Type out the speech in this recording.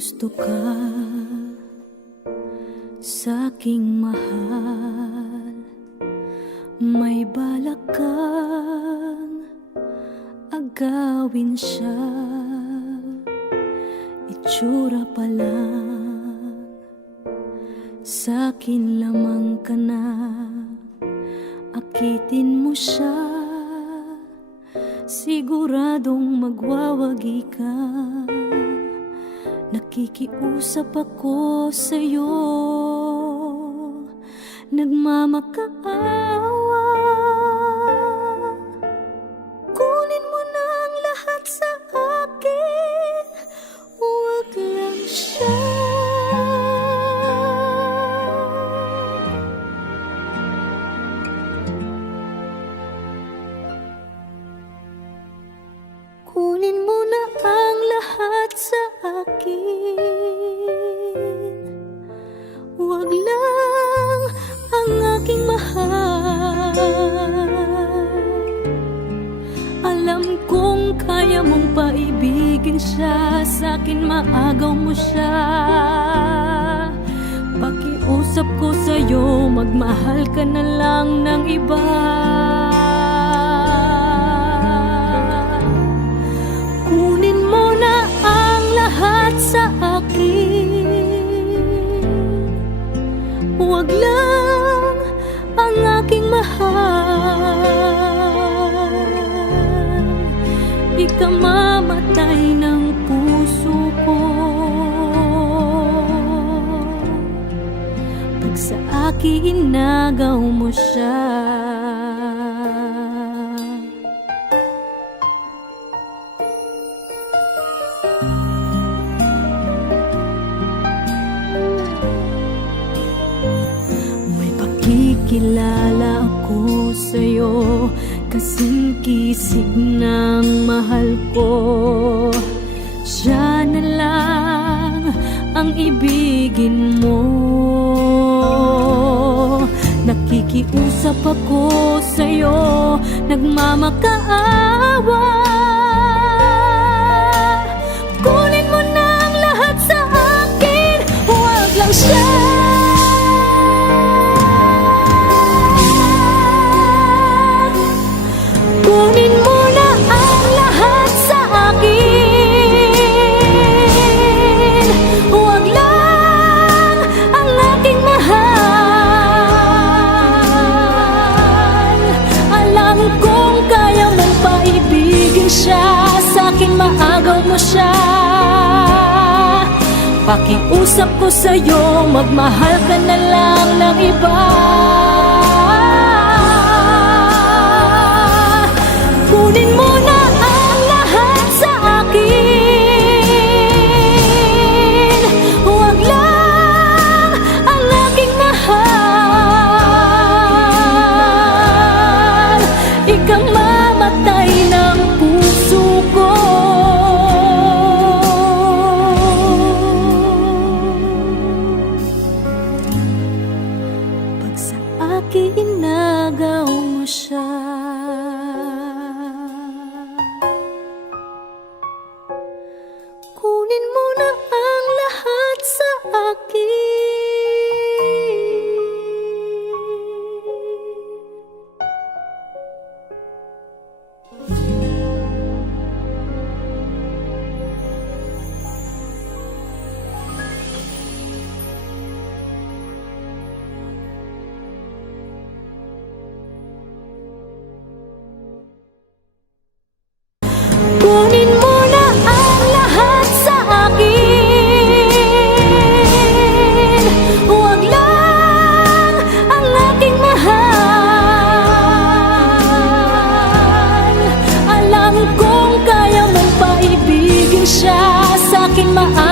gusto ka sa'king mahal, may balak kang agawin siya. Itsura pa lang, sa'kin lamang ka na. Akitin mo siya, siguradong magwawagi ka. Nakikiusap ako sa'yo, nagmamakaawa. Kunin mo na ang lahat sa akin, huwag lang siya. Kunin mo na ang lahat sa akin, huwag lang ang aking mahal. Alam kong kaya mong paibigin siya, sa'kin maagaw mo siya. Pakiusap ko sa'yo, magmahal ka na lang ng iba. Kunin mo na ang lahat sa akin, huwag lang ang aking mahal. Ikamamatay ng puso ko pag sa akin inagaw mo siya. Kilala ako sa'yo, kasing kisig ng mahal ko. Siya na lang ang ibigin mo. Nakikiusap ako sa'yo, nagmamakaawa. Kunin mo na ang lahat sa akin, huwag lang siya. Kunin mo na ang lahat sa akin, huwag lang ang aking mahal. Alam kong kaya mong paibigin siya, sa'kin maagaw mo siya. Pakiusap ko sa'yo, magmahal ka na lang ng iba.